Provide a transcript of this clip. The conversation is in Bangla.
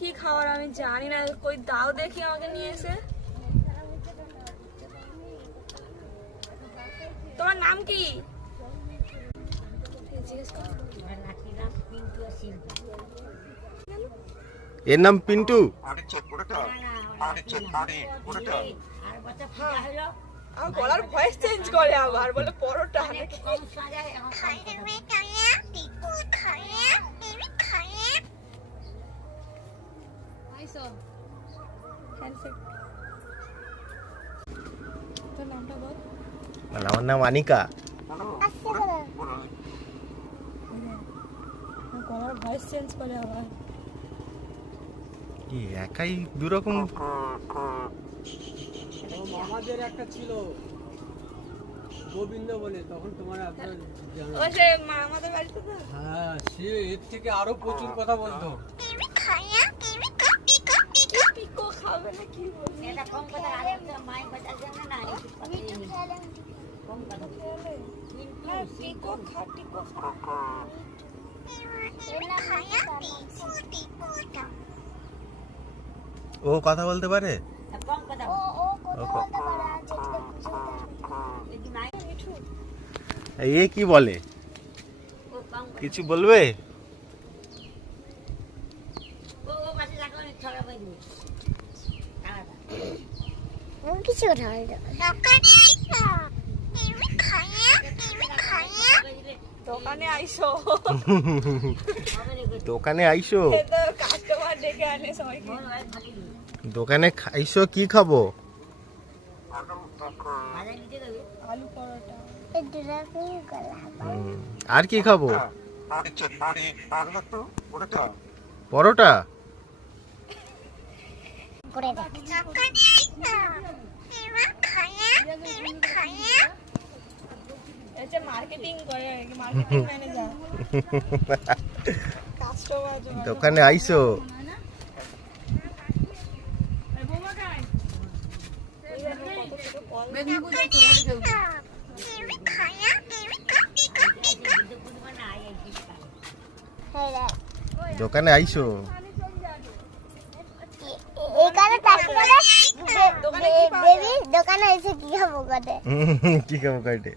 কি খাবার আমি জানি না, কই দাও দেখি আমাকে নিয়ে এসে। তোমার নাম কি? এর নাম পিন্টু। আমার গলার ভয়েস চেঞ্জ করে আবার বলে পরোটা। তোর নামটা বল। আমার নাম আনিকা। গলার ভয়েস চেঞ্জ করে আবার। কি একাই দুরকম? আমাদের একটা ছিল গোবিন্দ বলে, তখন তোমার আপনার ও সে আমাদের বাড়িতে তো। হ্যাঁ, সে এর থেকে আরো প্রচুর কথা বলতো। পিকো খাবে না কি বলবি? এটা কম কথা আর মাই বাজার জন্য না কম কথা পিকো খা পিকো ও কথা বলতে পারে? কম কথা এ কি বলে? কিছু বলবে? কিছু দোকানে আইসো। দোকানে আইসো? কাস্টমার ডেকে আনে সবাইকে। দোকানে খাইছো, কি খাবো? আলু পরোটা। আর কি খাবো? পরোটা। মার্কেটিং করে, মার্কেটিং ম্যানেজার। কাস্টমার দোকানে আইসো? দোকানে আইসো? দোকানে এসে কি খাবো কাটে? কি খাবো কাটে?